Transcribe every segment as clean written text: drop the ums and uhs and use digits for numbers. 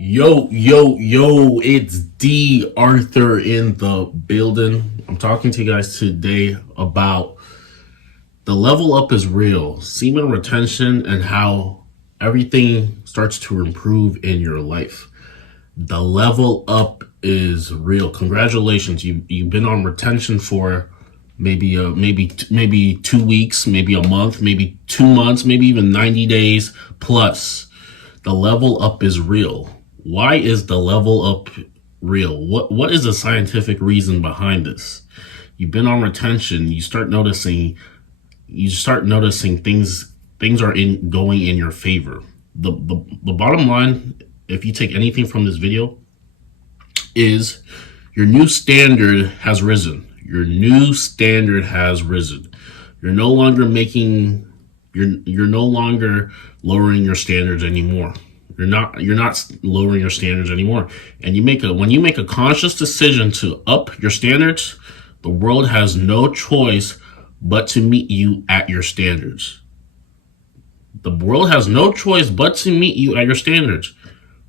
Yo, it's D.Arthur in the building. I'm talking to you guys today about the level up is real, semen retention, and how everything starts to improve in your life. The level up is real. Congratulations. You've been on retention for maybe 2 weeks, maybe a month, maybe 2 months, maybe even 90 days plus. The level up is real. Why is the level up real? What is the scientific reason behind this? You've been on retention, you start noticing things are in going in your favor. The bottom line, if you take anything from this video, is your new standard has risen. Your new standard has risen. You're no longer making you're no longer lowering your standards anymore. You're not lowering your standards anymore. And when you make a conscious decision to up your standards, the world has no choice but to meet you at your standards. The world has no choice but to meet you at your standards.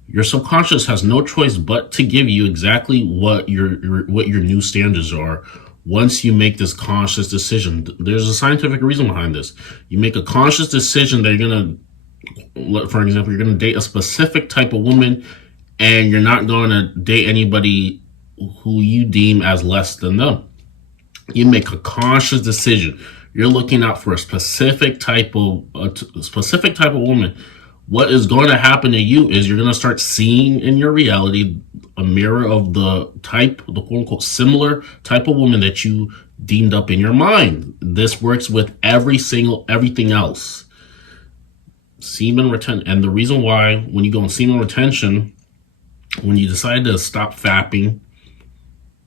Your subconscious has no choice but to give you exactly what your new standards are. Once you make this conscious decision, there's a scientific reason behind this. You make a conscious decision that for example, you're going to date a specific type of woman, and you're not going to date anybody who you deem as less than them. You make a conscious decision. You're looking out for a specific type of woman. What is going to happen to you is you're going to start seeing in your reality a mirror of the quote unquote similar type of woman that you deemed up in your mind. This works with everything else. Semen retention. And the reason why, when you go in semen retention, when you decide to stop fapping,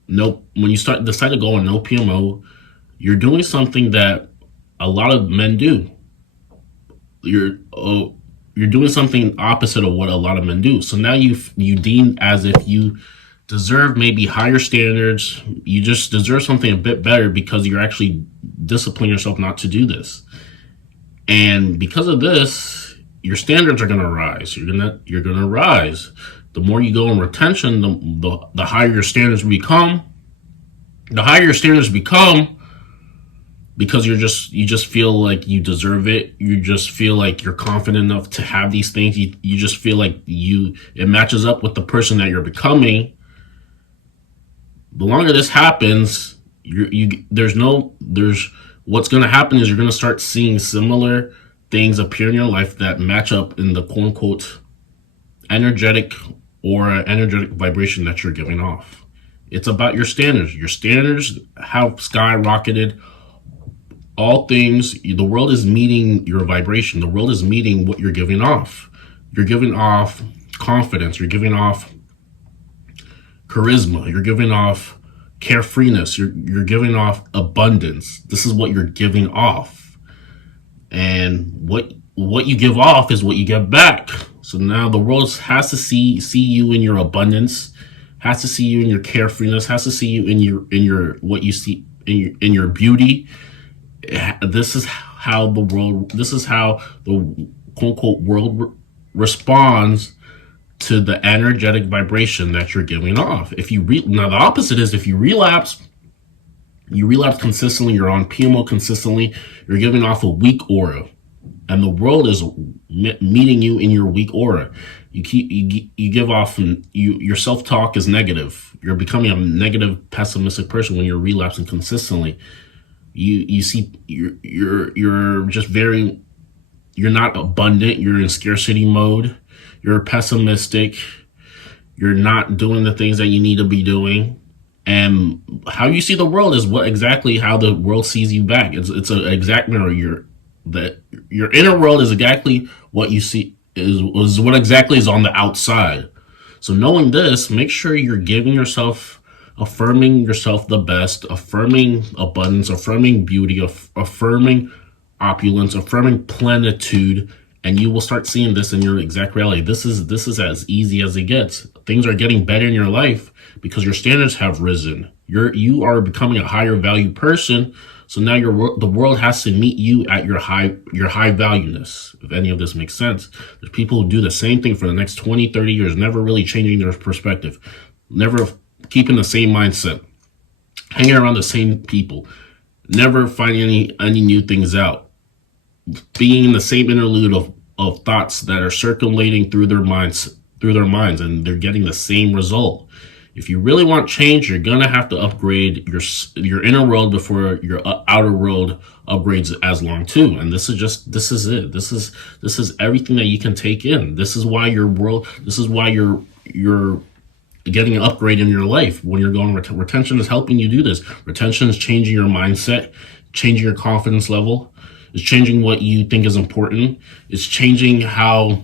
when you decide to go on no PMO, you're doing something that a lot of men do. You're doing something opposite of what a lot of men do. So now you deem as if you deserve maybe higher standards. You just deserve something a bit better because you're actually disciplining yourself not to do this. And because of this, your standards are going to rise. You're going to rise. The more you go in retention, the higher your standards become. The higher your standards become, because you just feel like you deserve it. You just feel like you're confident enough to have these things. You just feel like it matches up with the person that you're becoming. The longer this happens, what's going to happen is you're going to start seeing similar things appear in your life that match up in the quote unquote energetic vibration that you're giving off. It's about your standards. Your standards have skyrocketed. All things, the world is meeting your vibration. The world is meeting what you're giving off. You're giving off confidence. You're giving off charisma. You're giving off carefreeness. You're giving off abundance. This is what you're giving off. And what you give off is what you get back. So now the world has to see you in your abundance, has to see you in your carefreeness, has to see you in your what you see in your beauty. This is how the quote unquote world responds to the energetic vibration that you're giving off. Now the opposite is, if you relapse consistently, you're on PMO consistently, you're giving off a weak aura, and the world is meeting you in your weak aura. You give off, and your self-talk is negative. You're becoming a negative, pessimistic person when you're relapsing consistently. You see, you're just you're not abundant. You're in scarcity mode. You're pessimistic. You're not doing the things that you need to be doing. And how you see the world is how the world sees you back. It's an exact mirror. Your inner world is exactly what you see, is what exactly is on the outside. So knowing this, make sure you're affirming yourself the best, affirming abundance, affirming beauty, affirming opulence, affirming plenitude, and you will start seeing this in your exact reality. This is as easy as it gets. Things are getting better in your life because your standards have risen. You are becoming a higher value person. So now the world has to meet you at your high valueness, if any of this makes sense. There's people who do the same thing for the next 20, 30 years, never really changing their perspective, never keeping the same mindset, hanging around the same people, never finding any new things out, being in the same interlude of thoughts that are circulating through their minds, and they're getting the same result. If you really want change, you're gonna have to upgrade your inner world before your outer world upgrades as long too. And this is it. This is everything that you can take in. This is why you're getting an upgrade in your life when you're going. Retention is helping you do this. Retention is changing your mindset, changing your confidence level. It's changing what you think is important. It's changing how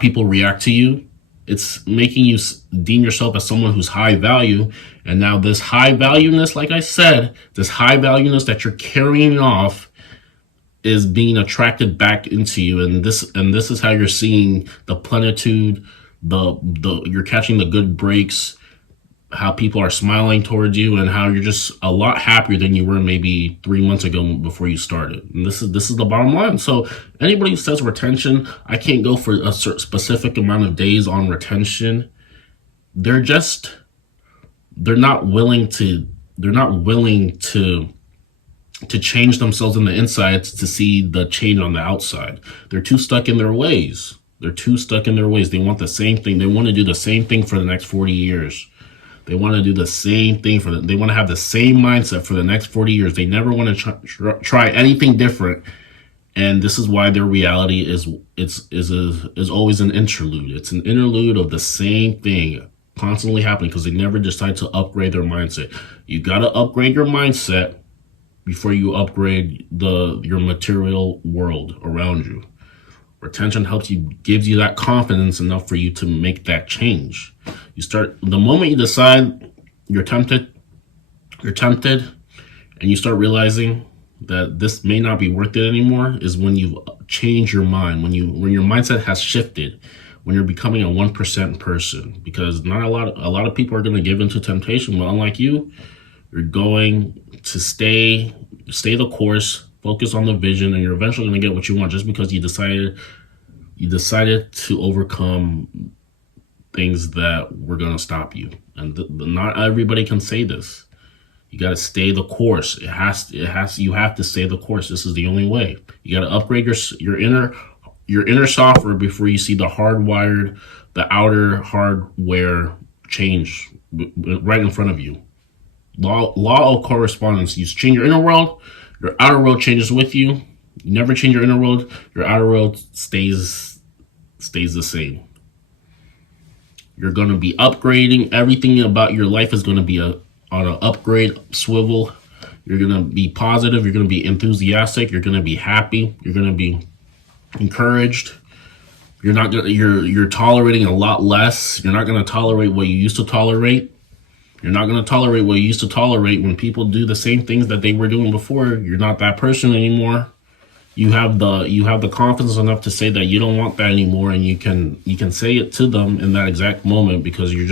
people react to you. It's making you deem yourself as someone who's high value. And now this high valueness, like I said, this high valueness that you're carrying off is being attracted back into you. And this is how you're seeing the plenitude, you're catching the good breaks, how people are smiling towards you, and how you're just a lot happier than you were maybe 3 months ago before you started. And this is the bottom line. So anybody who says retention, I can't go for a specific amount of days on retention, they're not willing to change themselves in the inside to see the change on the outside. They're too stuck in their ways. They want the same thing. They want to do the same thing for the next 40 years. They want to do the same thing they want to have the same mindset for the next 40 years. They never want to try anything different. And this is why their reality is always an interlude. It's an interlude of the same thing constantly happening because they never decide to upgrade their mindset. You got to upgrade your mindset before you upgrade your material world around you. Retention gives you that confidence enough for you to make that change. The moment you decide you're tempted, and you start realizing that this may not be worth it anymore, is when you change your mind, when your mindset has shifted, when you're becoming a 1% person. Because not a lot of people are going to give into temptation, but unlike you're going to stay the course, focus on the vision, and you're eventually going to get what you want just because you decided to overcome things that were going to stop you. And not everybody can say this. You got to stay the course. You have to stay the course. This is the only way. You got to upgrade your inner software before you see the outer hardware change right in front of you. Law of correspondence. You change your inner world, your outer world changes with you. You never change your inner world, your outer world stays the same. You're going to be upgrading. Everything about your life is going to be on an upgrade swivel. You're going to be positive. You're going to be enthusiastic. You're going to be happy. You're going to be encouraged. You're tolerating a lot less. You're not going to tolerate what you used to tolerate. You're not going to tolerate what you used to tolerate when people do the same things that they were doing before. You're not that person anymore. You have the confidence enough to say that you don't want that anymore, and you can say it to them in that exact moment because you're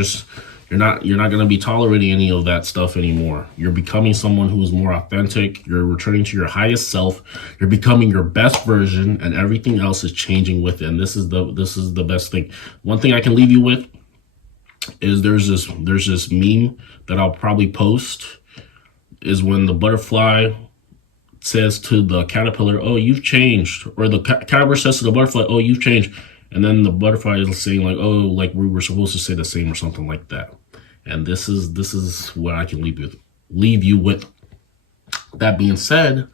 not going to be tolerating any of that stuff anymore. You're becoming someone who is more authentic. You're returning to your highest self. You're becoming your best version, and everything else is changing with it. And this is the best thing. One thing I can leave you with is there's this meme that I'll probably post, is when the butterfly says to the caterpillar, "Oh, you've changed," or the caterpillar says to the butterfly, "Oh, you've changed," and then the butterfly is saying like, "Oh, like we were supposed to say the same," or something like that. And this is what I can leave you with. That being said,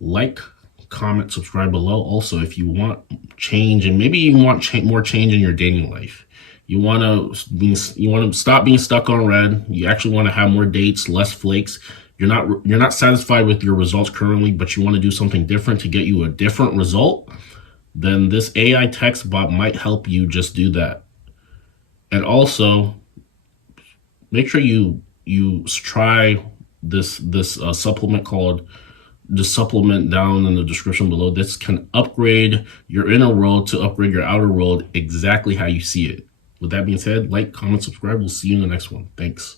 like, comment, subscribe below. Also, if you want change, and maybe you want more change in your dating life, you want to stop being stuck on red. You actually want to have more dates, less flakes. You're not satisfied with your results currently, but you want to do something different to get you a different result, then this AI text bot might help you just do that. And also, make sure you try this supplement called the supplement down in the description below. This can upgrade your inner world to upgrade your outer world exactly how you see it. With that being said, like, comment, subscribe. We'll see you in the next one. Thanks.